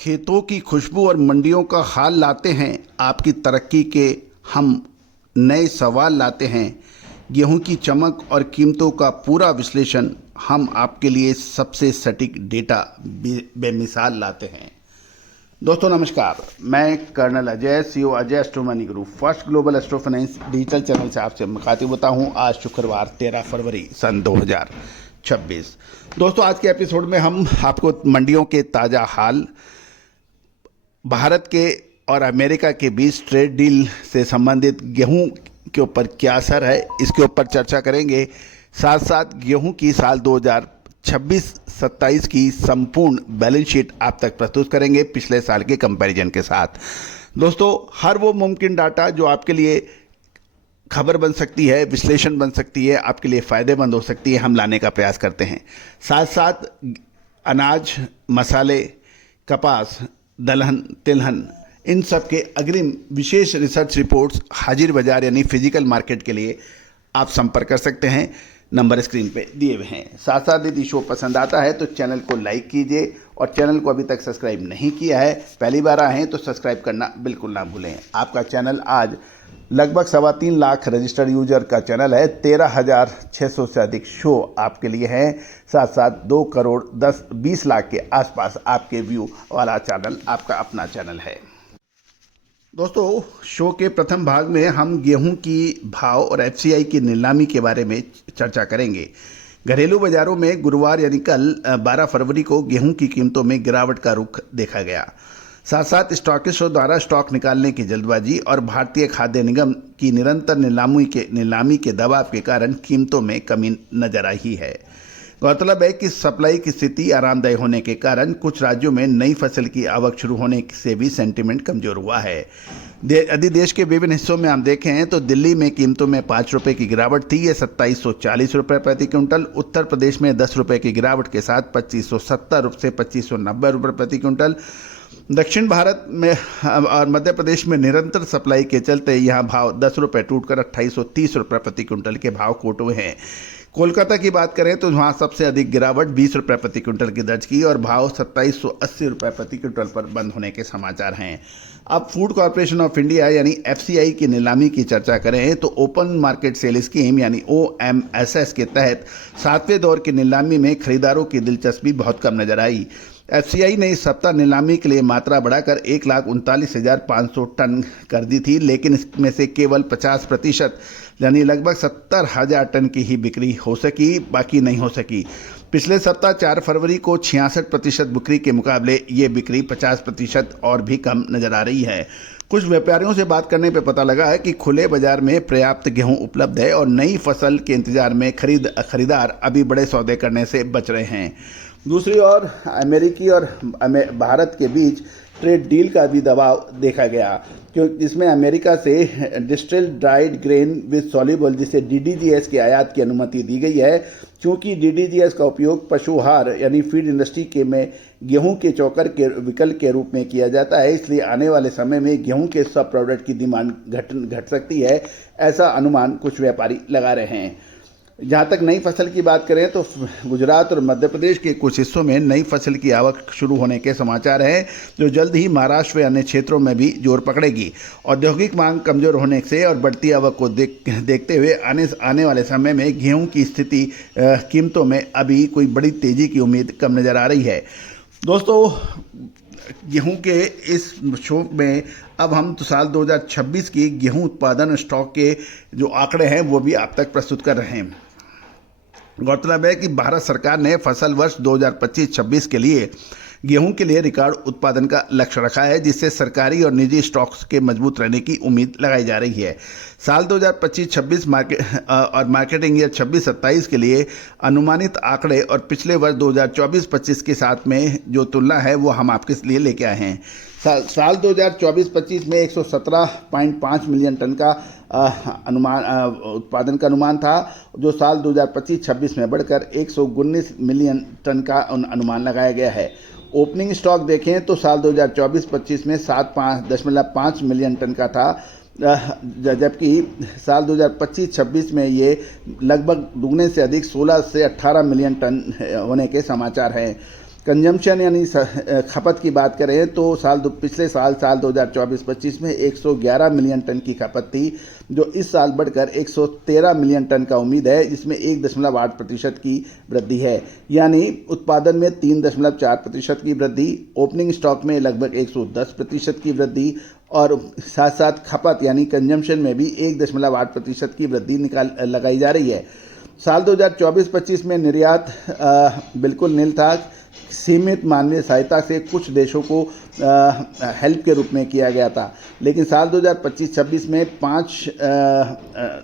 खेतों की खुशबू और मंडियों का हाल लाते हैं आपकी तरक्की के हम नए सवाल लाते हैं। गेहूं की चमक और कीमतों का पूरा विश्लेषण हम आपके लिए सबसे सटीक डेटा बेमिसाल लाते हैं। दोस्तों नमस्कार, मैं colonel Ajay, CEO Ajay astro money group first global astro finance digital channel से आपसे मुखातिब होता हूं। आज शुक्रवार 13 फरवरी सन 2026। दोस्तों आज के एपिसोड में हम आपको मंडियों के ताज़ा हाल, भारत के और अमेरिका के बीच ट्रेड डील से संबंधित गेहूं के ऊपर क्या असर है, इसके ऊपर चर्चा करेंगे। साथ साथ गेहूं की साल 2026-27 की संपूर्ण बैलेंस शीट आप तक प्रस्तुत करेंगे पिछले साल के कंपैरिजन के साथ। दोस्तों हर वो मुमकिन डाटा जो आपके लिए खबर बन सकती है, विश्लेषण बन सकती है, आपके लिए फ़ायदेमंद हो सकती है, हम लाने का प्रयास करते हैं। साथ साथ अनाज, मसाले, कपास, दलहन, तिलहन, इन सब के अग्रिम विशेष रिसर्च रिपोर्ट्स हाजिर बाजार यानी फिजिकल मार्केट के लिए आप संपर्क कर सकते हैं। नंबर स्क्रीन पे दिए हुए हैं। साथ साथ यदि शो पसंद आता है तो चैनल को लाइक कीजिए और चैनल को अभी तक सब्सक्राइब नहीं किया है, पहली बार आए हैं तो सब्सक्राइब करना बिल्कुल ना भूलें। आपका चैनल आज लगभग 3.25 लाख रजिस्टर्ड यूजर का चैनल है। 13,600 से अधिक शो आपके लिए हैं। साथ साथ 2 करोड़ 20 लाख के आसपास आपके व्यू वाला चैनल आपका अपना चैनल है। दोस्तों शो के प्रथम भाग में हम गेहूं की भाव और एफसीआई की नीलामी के बारे में चर्चा करेंगे। घरेलू बाजारों में गुरुवार यानी कल 12 फरवरी को गेहूं की कीमतों में गिरावट का रुख देखा गया। साथ साथ स्टॉकिस्टों द्वारा स्टॉक निकालने की जल्दबाजी और भारतीय खाद्य निगम की निरंतर नीलामी के दबाव के कारण कीमतों में कमी नजर आई है। गौरतलब है कि सप्लाई की स्थिति आरामदायक होने के कारण कुछ राज्यों में नई फसल की आवक शुरू होने से भी सेंटीमेंट कमजोर हुआ है। यदि देश के विभिन्न हिस्सों में हम देखें तो दिल्ली में कीमतों में 5 रुपये की गिरावट थी, ये 2740 रुपये प्रति क्विंटल। उत्तर प्रदेश में 10 रुपये की गिरावट के साथ 2570 से 2590 रुपये प्रति क्विंटल। दक्षिण भारत में और मध्य प्रदेश में निरंतर सप्लाई के चलते यहाँ भाव 10 रुपये टूटकर 2830 रुपये प्रति क्विंटल के भाव कोट हुए हैं। कोलकाता की बात करें तो वहाँ सबसे अधिक गिरावट 20 रुपये प्रति क्विंटल की दर्ज की और भाव 2780 रुपये प्रति क्विंटल पर बंद होने के समाचार हैं। अब फूड कॉरपोरेशन ऑफ इंडिया यानी एफसीआई की नीलामी की चर्चा करें तो ओपन मार्केट सेल स्कीम यानी ओएमएसएस के तहत 7वें दौर की नीलामी में खरीदारों की दिलचस्पी बहुत कम नजर आई। एफसीआई ने इस सप्ताह नीलामी के लिए मात्रा बढ़ाकर 1,39,500 टन कर दी थी, लेकिन इसमें से केवल 50% यानी लगभग 70,000 टन की ही बिक्री हो सकी, बाकी नहीं हो सकी। पिछले सप्ताह 4 फरवरी को 66% बिक्री के मुकाबले ये बिक्री 50% और भी कम नजर आ रही है। कुछ व्यापारियों से बात करने पर पता लगा है कि खुले बाजार में पर्याप्त गेहूं उपलब्ध है और नई फसल के इंतजार में खरीदार अभी बड़े सौदे करने से बच रहे हैं। दूसरी ओर अमेरिकी और भारत के बीच ट्रेड डील का भी दबाव देखा गया, जिसमें अमेरिका से distilled dried grain with soluble जिसे डीडीजीएस की आयात की अनुमति दी गई है। क्योंकि डीडीजीएस का उपयोग पशुहार यानी फीड इंडस्ट्री के में गेहूं के चोकर के विकल्प के रूप में किया जाता है, इसलिए आने वाले समय में गेहूं के सब प्रोडक्ट की डिमांड घट सकती है, ऐसा अनुमान कुछ व्यापारी लगा रहे हैं। जहाँ तक नई फसल की बात करें तो गुजरात और मध्य प्रदेश के कुछ हिस्सों में नई फसल की आवक शुरू होने के समाचार हैं, जो जल्द ही महाराष्ट्र व अन्य क्षेत्रों में भी जोर पकड़ेगी। औद्योगिक मांग कमजोर होने से और बढ़ती आवक को देखते हुए आने वाले समय में गेहूं की स्थिति कीमतों में अभी कोई बड़ी तेजी की उम्मीद कम नज़र आ रही है। दोस्तों गेहूं के इस शो में अब हम तो साल 2026 की गेहूं उत्पादन स्टॉक के जो आंकड़े हैं वो भी आप तक प्रस्तुत कर रहे हैं। गौरतलब है कि भारत सरकार ने फसल वर्ष 2025-26 के लिए गेहूं के लिए रिकॉर्ड उत्पादन का लक्ष्य रखा है, जिससे सरकारी और निजी स्टॉक्स के मजबूत रहने की उम्मीद लगाई जा रही है। साल 2025-26 मार्केटिंग ईयर 26-27 के लिए अनुमानित आंकड़े और पिछले वर्ष 2024-25 के साथ में जो तुलना है वो हम आपके लिए लेके आए हैं। साल 2024-25 में 117.5 मिलियन टन का उत्पादन का अनुमान था, जो साल 2025-26 में बढ़कर 119 मिलियन टन का अनुमान लगाया गया है। ओपनिंग स्टॉक देखें तो साल 2024-25 में 7.5 मिलियन टन का था, जबकि साल 2025-26 में ये लगभग दुगने से अधिक 16 से 18 मिलियन टन होने के समाचार हैं। कंजम्पशन यानी खपत की बात करें तो पिछले साल 2024-25 में 111 मिलियन टन की खपत थी, जो इस साल बढ़कर 113 मिलियन टन का उम्मीद है, जिसमें 1.8% की वृद्धि है। यानी उत्पादन में 3.4% की वृद्धि, ओपनिंग स्टॉक में लगभग 110% की वृद्धि और साथ साथ खपत यानी कंजम्पशन में भी 1.8% की वृद्धि लगाई जा रही है। साल 2024-25 में निर्यात बिल्कुल नील था। सीमित मानवीय सहायता से कुछ देशों को हेल्प के रूप में किया गया था, लेकिन साल 2025-26 में 5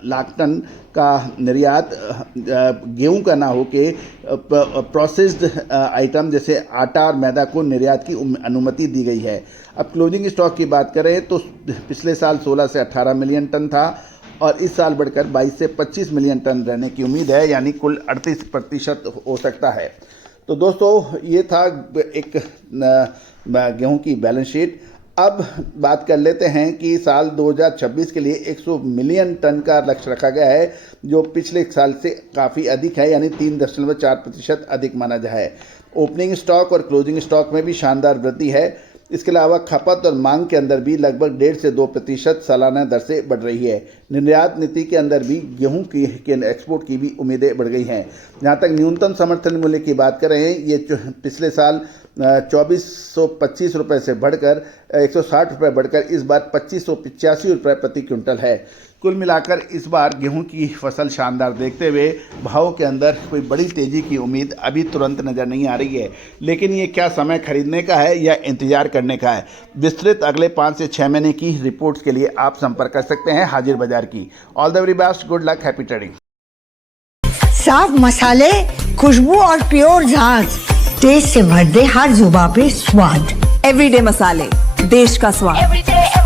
लाख टन का निर्यात गेहूं का ना होके प्रोसेस्ड आइटम जैसे आटा और मैदा को निर्यात की अनुमति दी गई है। अब क्लोजिंग स्टॉक की बात करें तो पिछले साल 16 से 18 मिलियन टन था और इस साल बढ़कर 22 से 25 मिलियन टन रहने की उम्मीद है, यानी कुल 38% हो सकता है। तो दोस्तों ये था एक गेहूं की बैलेंस शीट। अब बात कर लेते हैं कि साल 2026 के लिए 100 मिलियन टन का लक्ष्य रखा गया है, जो पिछले साल से काफ़ी अधिक है, यानी 3.4% अधिक माना जाए। ओपनिंग स्टॉक और क्लोजिंग स्टॉक में भी शानदार वृद्धि है। इसके अलावा खपत और मांग के अंदर भी लगभग 1.5 से 2% सालाना दर से बढ़ रही है। निर्यात नीति के अंदर भी गेहूं की एक्सपोर्ट की भी उम्मीदें बढ़ गई हैं। जहां तक न्यूनतम समर्थन मूल्य की बात करें, ये पिछले साल 2425 रुपये से बढ़कर 160 रुपये बढ़कर इस बार 2585 रुपये प्रति क्विंटल है। कुल मिलाकर इस बार गेहूं की फसल शानदार देखते हुए भाव के अंदर कोई बड़ी तेज़ी की उम्मीद अभी तुरंत नज़र नहीं आ रही है, लेकिन ये क्या समय खरीदने का है या इंतजार करने का है? विस्तृत अगले 5 से 6 महीने की रिपोर्ट्स के लिए आप संपर्क कर सकते हैं हाजिर बाजार की। All the very best, good luck, happy trading. साफ मसाले, खुशबू और प्योर झांझ, टेस्ट से भर दे हर जुबां पे स्वाद। एवरीडे मसाले, देश का स्वाद।